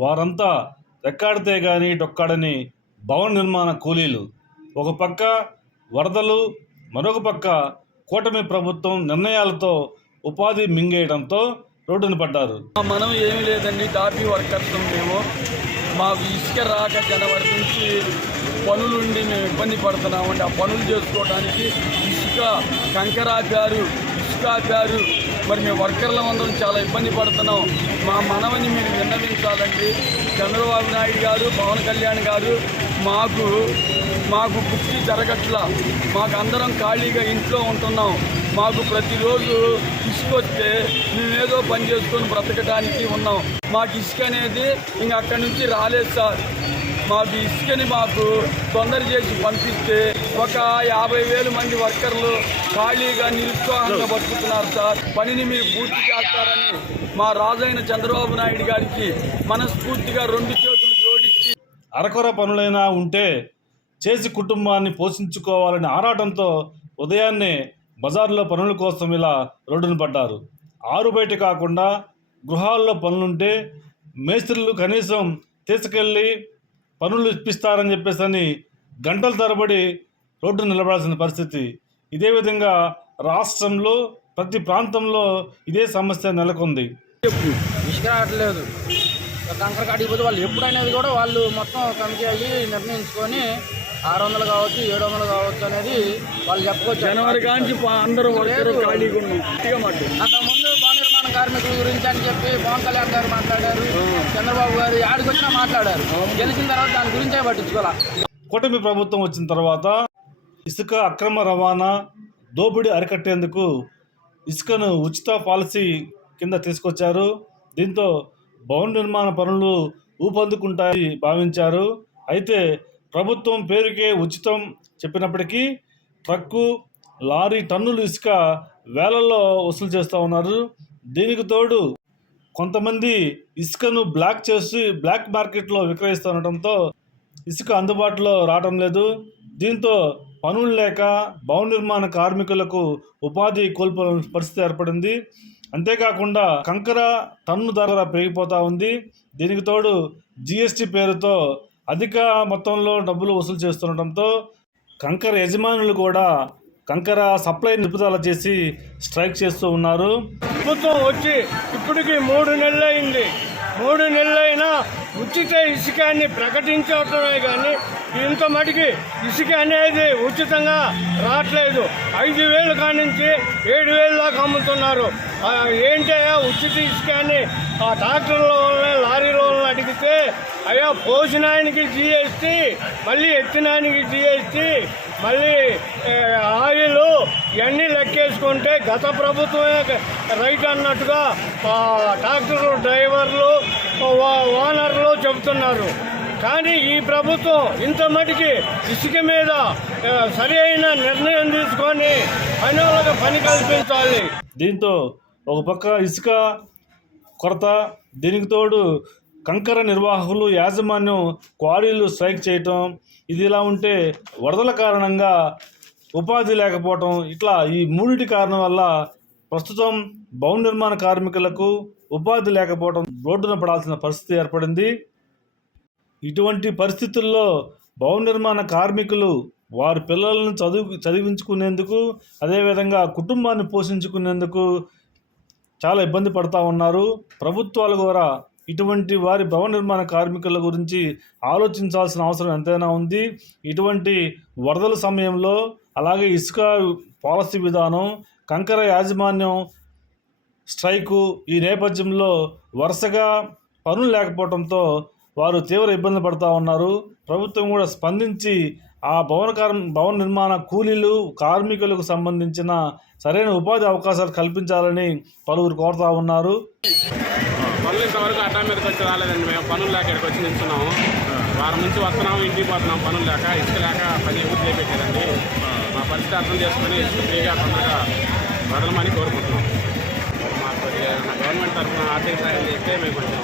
వారంతా రెక్కాడితే గాని డొక్కాడని భవన నిర్మాణ కూలీలు. ఒక పక్క వరదలు మరొక పక్క కూటమి ప్రభుత్వం నిర్ణయాలతో ఉపాధి మింగేయడంతో రోడ్డున పడ్డారు. మనం ఏమీ లేదండి డాబీ వర్కర్స్ మేము. మాకు ఇసుక రాక జనవరి నుంచి పనులుండి మేము ఇబ్బంది పడుతున్నామండి. ఆ పనులు చేసుకోవడానికి ఇసుక కంకరాచారు ఆపారు మరి మేము వర్కర్ల అందరం చాలా ఇబ్బంది పడుతున్నాం. మా మనవని మీరు విన్నవించాలండి. చంద్రబాబు నాయుడు గారు పవన్ కళ్యాణ్ గారు మాకు మాకు బుక్కి జరగట్ల. మాకు అందరం ఖాళీగా ఇంట్లో ఉంటున్నాం. మాకు ప్రతిరోజు ఇసుక వస్తే మేమేదో పని చేసుకొని బ్రతకడానికి ఉన్నాం. మాకు ఇసుక అనేది ఇంక అక్కడి నుంచి రాలేదు సార్. మాకు ఇసుకని మాకు తొందర చేసి పంపిస్తే ఒక యాభై వేలు మంది వర్కర్లు ఖాళీగా నిరుత్సాహంగా బతుకుతున్నారు సార్. పనిని మీరు పూర్తి చేస్తారని మా రాజైన చంద్రబాబు నాయుడు గారికి మనస్ఫూర్తిగా రెండు చేతులు జోడించి అరకొర పనులైనా ఉంటే చేసి కుటుంబాన్ని పోషించుకోవాలని ఆరాటంతో ఉదయాన్నే బజార్లో పనుల కోసం ఇలా రోడ్డున పడ్డారు. ఆరు బయట కాకుండా గృహాల్లో పనులుంటే మేస్త్రులు కనీసం తీసుకెళ్ళి పనులు ఇప్పిస్తారని చెప్పేసి అని గంటల తరబడి రోడ్డు నిలబడాల్సిన పరిస్థితి. ఇదే విధంగా రాష్ట్రంలో ప్రతి ప్రాంతంలో ఇదే సమస్య నెలకొంది. రావట్లేదు కంకర కాడికి పోతే వాళ్ళు ఎప్పుడనేది కూడా వాళ్ళు మొత్తం కమిటీ అయ్యి నిర్ణయించుకొని ఆరు వందలు కావచ్చు ఏడు వందలు కావచ్చు అనేది వాళ్ళు చెప్పుకోవచ్చు జనవరి కాంచి అందరూ అంతకుముందు కార్మికుల గురించి అని చెప్పి పవన్ కళ్యాణ్ గారు మాట్లాడారు. చంద్రబాబు గారు ఆడికి వచ్చినా మాట్లాడారు. గెలిచిన తర్వాత దాని గురించే పట్టించుకోవాలి? కూటమి ప్రభుత్వం వచ్చిన తర్వాత ఇసుక అక్రమ రవాణా దోపిడీ అరికట్టేందుకు ఇసుకను ఉచిత పాలసీ కింద తీసుకొచ్చారు. దీంతో భవన నిర్మాణ పనులు ఊపందుకుంటాయి భావించారు. అయితే ప్రభుత్వం పేరుకే ఉచితం చెప్పినప్పటికీ ట్రక్కు లారీ టన్నులు ఇసుక వేలల్లో వసూలు చేస్తూ ఉన్నారు. దీనికి తోడు కొంతమంది ఇసుకను బ్లాక్ చేసి బ్లాక్ మార్కెట్లో విక్రయిస్తుండటంతో ఇసుక అందుబాటులో రావటం లేదు. దీంతో పనులు లేక భవన నిర్మాణ కార్మికులకు ఉపాధి కోల్పోయిన పరిస్థితి ఏర్పడింది. అంతేకాకుండా కంకర టన్ను ధర పెరిగిపోతూ ఉంది. దీనికి తోడు జిఎస్టి పేరుతో అధిక మొత్తంలో డబ్బులు వసూలు చేస్తుండటంతో కంకర యజమానులు కూడా కంకర సప్లై నిలుపుదల చేసి స్ట్రైక్ చేస్తూ ఉన్నారు. ప్రభుత్వం వచ్చి ఇప్పటికి మూడు నెలలైంది. మూడు నెలలైనా ఉచిత ఇసుకాన్ని ప్రకటించవటమే కానీ ఇంత మటుకి ఇసుక అనేది ఉచితంగా రావట్లేదు. ఐదు వేలు కానించి ఏడు వేలు దాకా అమ్ముతున్నారు. ఏంటి ఏంటయ్యా ఉచిత ఇసుక అని ఆ ట్రాక్టర్ల వాళ్ళని లారీల అడిగితే అయ్యా పోసినానికి జిఎస్టీ మళ్ళీ ఎత్తినానికి జిఎస్టీ మళ్ళీ ఆయిల్ ఇవన్నీ లెక్కేసుకుంటే గత ప్రభుత్వమే రైట్ అన్నట్టుగా ట్రాక్టర్లు డ్రైవర్లు వా- ఓనర్లు చెబుతున్నారు. కానీ ఈ ప్రభుత్వం ఇంత మటుకి ఇసుక మీద సరి అయిన నిర్ణయం తీసుకొని పని వాళ్ళకి పని కల్పించాలి. దీంతో ఒక పక్క ఇసుక కొరత దీనికి తోడు కంకర నిర్వాహకులు యాజమాన్యం క్వారీలు స్ట్రైక్ చేయటం ఇది ఇలా ఉంటే వరదల కారణంగా ఉపాధి లేకపోవటం ఇట్లా ఈ మూడిటి కారణం వల్ల ప్రస్తుతం భవన నిర్మాణ కార్మికులకు ఉపాధి లేకపోవడం రోడ్డున పడాల్సిన పరిస్థితి ఏర్పడింది. ఇటువంటి పరిస్థితుల్లో భవన నిర్మాణ కార్మికులు వారి పిల్లలను చదువు చదివించుకునేందుకు అదేవిధంగా కుటుంబాన్ని పోషించుకునేందుకు చాలా ఇబ్బంది పడుతూ ఉన్నారు. ప్రభుత్వాలు కూడా ఇటువంటి వారి భవన నిర్మాణ కార్మికుల గురించి ఆలోచించాల్సిన అవసరం ఎంతైనా ఉంది. ఇటువంటి వరదల సమయంలో అలాగే ఇసుక పాలసీ విధానం కంకర యాజమాన్యం స్ట్రైకు ఈ నేపథ్యంలో వరుసగా పనులు లేకపోవడంతో వారు తీవ్ర ఇబ్బంది పడుతూ ఉన్నారు. ప్రభుత్వం కూడా స్పందించి ఆ భవన కార్ భవన నిర్మాణ కూలీలు కార్మికులకు సంబంధించిన సరైన ఉపాధి అవకాశాలు కల్పించాలని పలువురు కోరుతా ఉన్నారు. పనులు ఇంతవరకు అడ్డా మీదకి వచ్చి రాలేదండి. మేము పనులు లేక ఇక్కడికి వచ్చి నిల్చున్నాము. వారం నుంచి వస్తున్నాము ఇంటికి పోతున్నాం పనులు లేక ఇసుక లేక పని ఎవరు చేపెట్టారండి. మా పరిస్థితి అర్థం చేసుకుని ఇసుక ఫ్రీగా తొందరగా వదలమని కోరుకుంటున్నాం. మాకు గవర్నమెంట్ తరఫున ఆర్థిక సాయం చేస్తే మేము కొంచెం